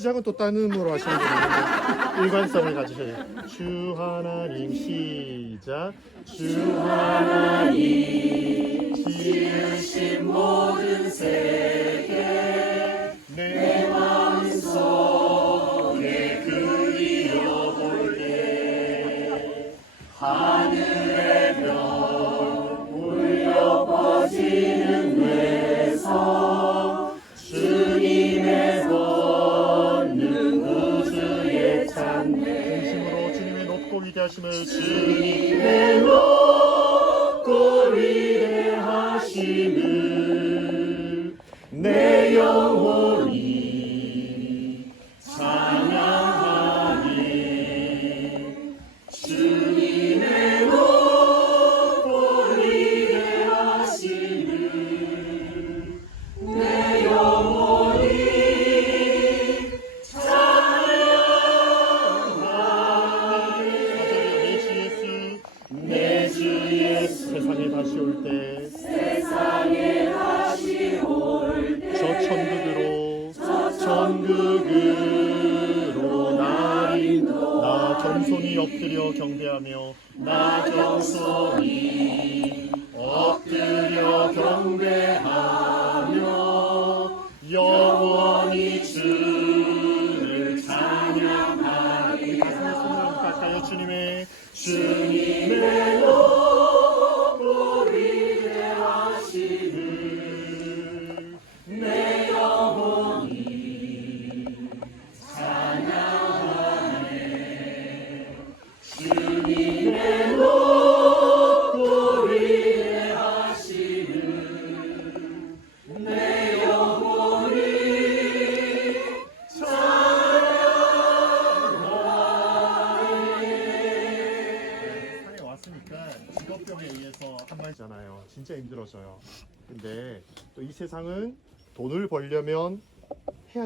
시작은 또딴 음으로 하시는 분이 일관성을 가지셔야 돼요. 주 하나님 시작. 주 하나님 지으신 모든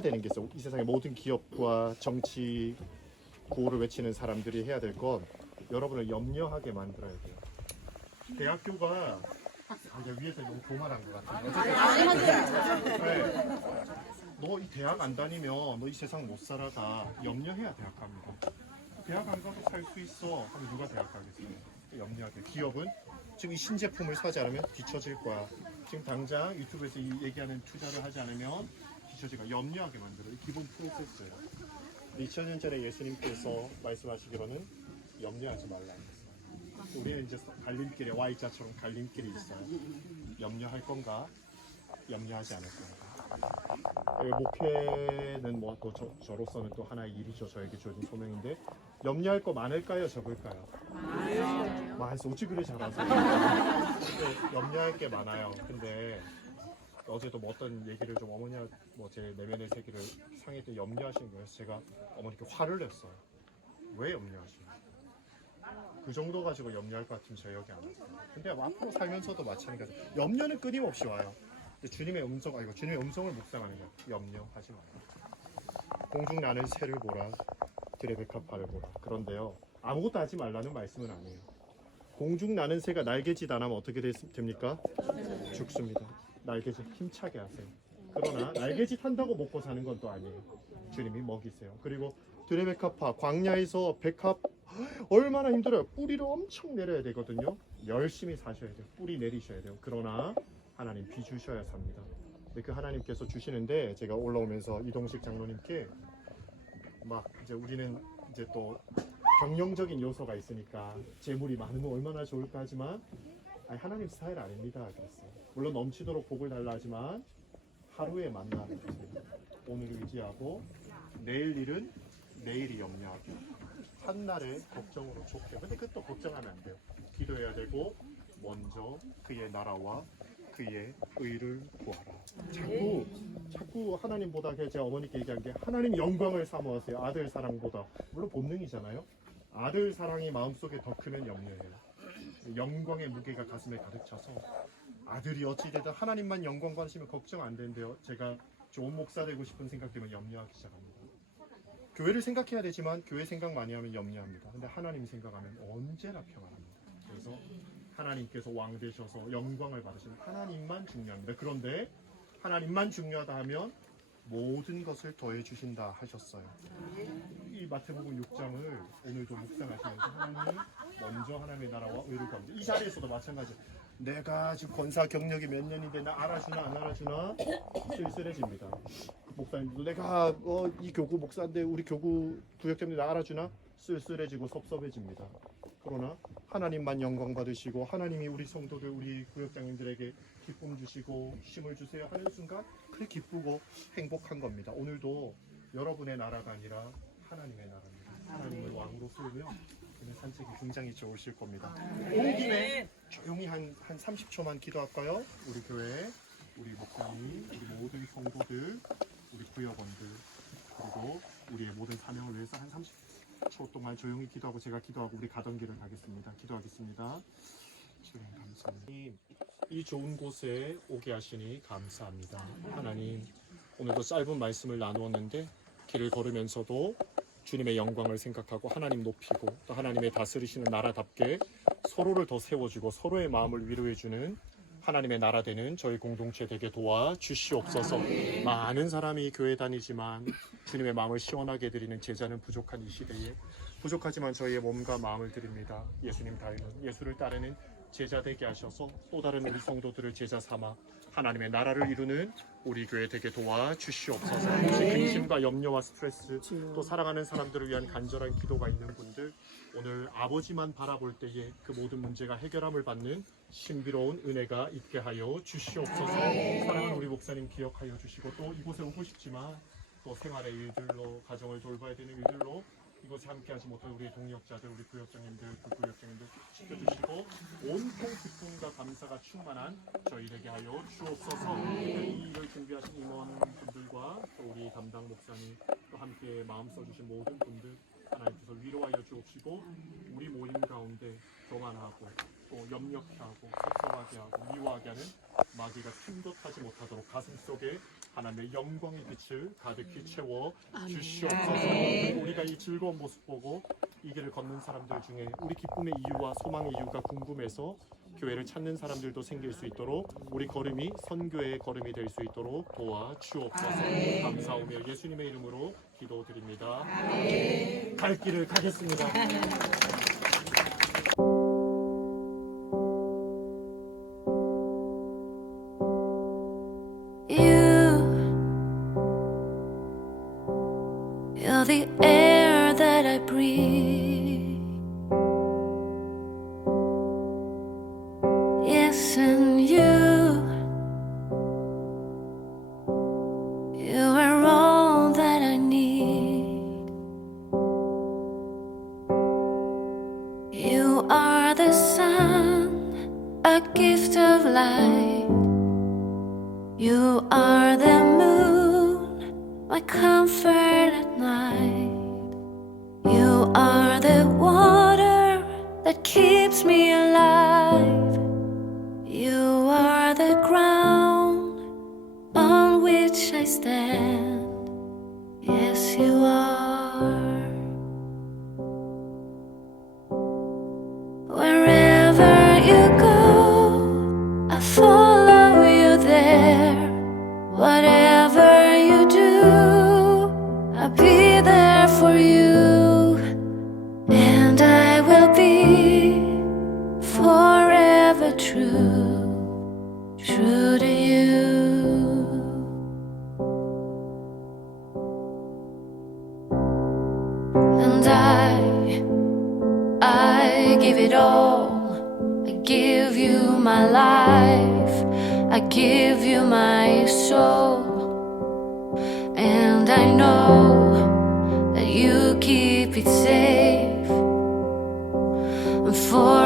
되는 게 있어. 이 세상의 모든 기업과 정치 구호를 외치는 사람들이 해야 될 건 여러분을 염려하게 만들어야 돼요. 대학교가 아, 이제 위에서 너무 교만한 것 같아요. 네. 너이 대학 안 다니면 너 이 세상 못 살아가 염려해야 대학 갑니다. 대학 안 가도 살 수 있어. 하면 누가 대학 가겠어요? 염려하게. 기업은 지금 이 신제품을 사지 않으면 뒤처질 거야. 지금 당장 유튜브에서 이 얘기하는 투자를 하지 않으면 뒤처지가 염려하게 만들어 이 기본 프로세스예요 2000년 전에 예수님께서 말씀하시기로는 염려하지 말라 우리는 이제 갈림길에 Y자처럼 갈림길이 있어요 염려할 건가 염려하지 않을 건가 예, 목회는 뭐 또 저로서는 또 하나의 일이죠 저에게 주어진 소명인데 염려할 거 많을까요 적을까요? 많아요. 많아서 어찌 그래 잘하세요? 염려할 게 많아요. 근데 어제도 뭐 어떤 얘기를 좀 어머니와 뭐제 내면의 세계를 상했더니 염려하시는 거예요. 제가 어머니께 화를 냈어요. 왜 염려하시는 거예요? 그 정도 가지고 염려할 것 같으면 저 여기 안 왔어요. 근데 앞으로 살면서도 마찬가지. 염려는 끊임없이 와요. 근데 주님의 음성, 아니고 주님의 음성을 묵상하는 거예요. 염려하지 마라. 공중 나는 새를 보라. 들의 백합화를 보라. 그런데요. 아무것도 하지 말라는 말씀은 아니에요. 공중 나는 새가 날개짓 안 하면 어떻게 됐, 됩니까? 죽습니다. 날개짓 힘차게 하세요. 그러나 날개짓 한다고 먹고 사는 건 또 아니에요. 주님이 먹이세요. 그리고 백합화 광야에서 백합 얼마나 힘들어요. 뿌리를 엄청 내려야 되거든요. 열심히 사셔야 돼요. 뿌리 내리셔야 돼요. 그러나 하나님 비 주셔야 삽니다. 그 하나님께서 주시는데 제가 올라오면서 이동식 장로님께 막 이제 우리는 이제 또 경영적인 요소가 있으니까 재물이 많으면 얼마나 좋을까 하지만 아니, 하나님 스타일 아닙니다. 그랬어요. 물론 넘치도록 복을 달라 하지만 하루의 만나는 오늘을 의지하고 내일 일은 내일이 염려하고 한날을 걱정으로 좋게. 근데 그것도 걱정하면 안 돼요. 기도해야 되고 먼저 그의 나라와 그의 의를 구하라. 자꾸 자꾸 하나님보다 제가 어머니께 얘기한 게 하나님 영광을 사모하세요. 아들 사랑보다 물론 본능이잖아요. 아들 사랑이 마음속에 더 크면 염려해요. 영광의 무게가 가슴에 가득 차서 아들이 어찌되든 하나님만 영광 관심을 걱정 안 되는데요. 제가 좋은 목사 되고 싶은 생각 때문에 염려하기 시작합니다. 교회를 생각해야 되지만 교회 생각 많이 하면 염려합니다. 근데 하나님 생각하면 언제나 평안합니다. 그래서 하나님께서 왕 되셔서 영광을 받으시는 하나님만 중요합니다. 그런데 하나님만 중요하다 하면 모든 것을 더해 주신다 하셨어요. 이 마태복음 6장을 오늘도 묵상하시면서 하나님 먼저 하나님의 나라와 의를 구합니다. 이 자리에서도 마찬가지. 내가 지금 권사 경력이 몇 년인데 나 알아주나 안 알아주나 쓸쓸해집니다. 목사님도 내가 어, 이 교구 목사인데 우리 교구 구역장님 나 알아주나 쓸쓸해지고 섭섭해집니다. 그러나 하나님만 영광 받으시고 하나님이 우리 성도들 우리 구역장님들에게 기쁨 주시고 힘을 주세요 하는 순간 그게 기쁘고 행복한 겁니다. 오늘도 여러분의 나라가 아니라 하나님의 나라입니다. 하나님을 왕으로 세우며 오늘 산책이 굉장히 좋으실 겁니다. 온 김에 조용히 한, 한 30초만 기도할까요? 우리 교회, 우리 목사님, 우리 모든 성도들, 우리 구역원들, 그리고 우리의 모든 사명을 위해서 한 30초 동안 조용히 기도하고 제가 기도하고 우리 가던 길을 가겠습니다. 기도하겠습니다. 주님 감사합니다. 이 좋은 곳에 오게 하시니 감사합니다. 하나님, 오늘도 짧은 말씀을 나누었는데 길을 걸으면서도 주님의 영광을 생각하고 하나님 높이고 또 하나님의 다스리시는 나라답게 서로를 더 세워주고 서로의 마음을 위로해주는 하나님의 나라 되는 저희 공동체 되게 도와 주시옵소서. 많은 사람이 교회 다니지만 주님의 마음을 시원하게 드리는 제자는 부족한 이 시대에 부족하지만 저희의 몸과 마음을 드립니다. 예수님 닮은 예수를 따르는 제자 되게 하셔서 또 다른 우리 성도들을 제자 삼아 하나님의 나라를 이루는 우리 교회 되게 도와 주시옵소서. 혹시 근심과 염려와 스트레스 또 사랑하는 사람들을 위한 간절한 기도가 있는 분들 오늘 아버지만 바라볼 때에 그 모든 문제가 해결함을 받는 신비로운 은혜가 있게 하여 주시옵소서. 사랑하는 우리 목사님 기억하여 주시고 또 이곳에 오고 싶지만 또 생활의 일들로 가정을 돌봐야 되는 일들로 이곳에 함께하지 못한 우리 동역자들, 우리 구역장님들, 부구역장님들 지켜주시고 온통 기쁨과 감사가 충만한 저희에게 하여 주옵소서. 이 일을 준비하신 임원분들과 또 우리 담당 목사님 또 함께 마음 써주신 모든 분들 하나님께서 위로하여 주옵시고 우리 모임 가운데 교만하고 또 염려케 하고 섭섭하게 하고 미워하게 하는 마귀가 침도하지 못하도록 가슴 속에 하나님의 영광의 빛을 가득히 채워 주시옵소서. 우리가 이 즐거운 모습 보고 이 길을 걷는 사람들 중에 우리 기쁨의 이유와 소망의 이유가 궁금해서 교회를 찾는 사람들도 생길 수 있도록 우리 걸음이 선교의 걸음이 될 수 있도록 도와 주옵소서. 감사하며 예수님의 이름으로 기도드립니다. 갈 길을 가겠습니다. the air that I breathe. Yes, and you, you are all that I need. You are the sun, a gift of light. You are the moon, my comfort give you my soul. And I know that you keep it safe. For